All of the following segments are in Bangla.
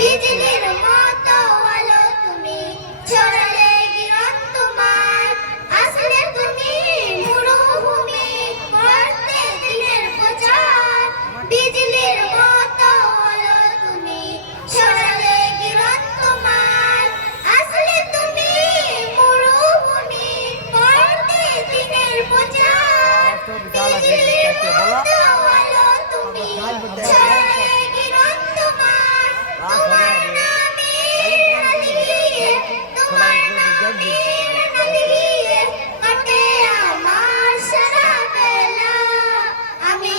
বিজলির মতো আলো তুমি ছড়ালে কিরণ তোমার, আসলে তুমি মরুভূমি করতে দিনের প্রচার। বিজলির মতো আলো তুমি ছড়ালে কিরণ তোমার, আসলে তুমি মরুভূমি করতে দিনের প্রচার। বিজলির মতো আলো তুমি ছড়ালে কিরণ তোমার, তোমার নামে কাটে আমার সারা বেলা। আমি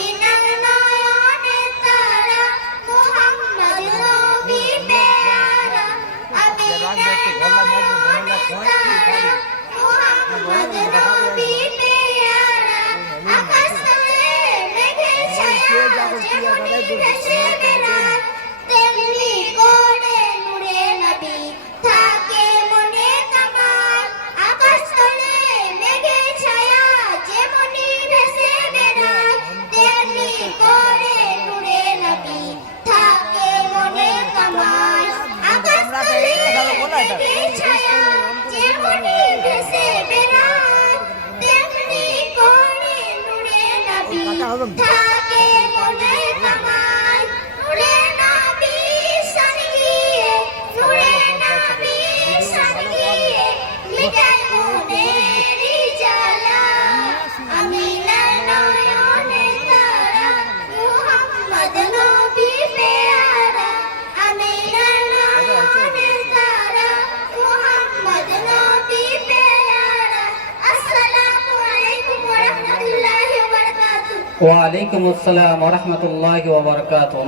নয়নে তারা মুহাম্মদ নবী পেয়ারা, আমি নয়নে তারা মুহাম্মদ নবী পেয়ারা। আকাশ তলে মেঘের ছায়া যেমন ভেসে বেড়ায়, তেমনি করে নূরে নবী থাকে মনে কামাল। আকাশ তলে মেঘের ছায়া যেমনি ভেসে বেড়ায়, তেমনি করে নূরে নবী থাকে মনে কামাল। আকাশ তলে মেঘের ছায়া যেমনি ভেসে বেড়ায়, তেমনি করে নূরে নবী থাকে মনে কামাল। নূরে নবী সানিয়ে, নূরে নবী সানিয়ে মিটাই মনেরই জ্বালা। আমি নয়নে তারা মুহাম্মদ নবী পেয়ারা, আমি নয়নে তারা মুহাম্মদ নবী পেয়ারা। আসসালামু আলাইকুম ওয়া রাহমাতুল্লাহি ওয়া বারাকাতুহু। ওয়া আলাইকুম আসসালাম ওয়া রাহমাতুল্লাহি ওয়া বারাকাতুহু।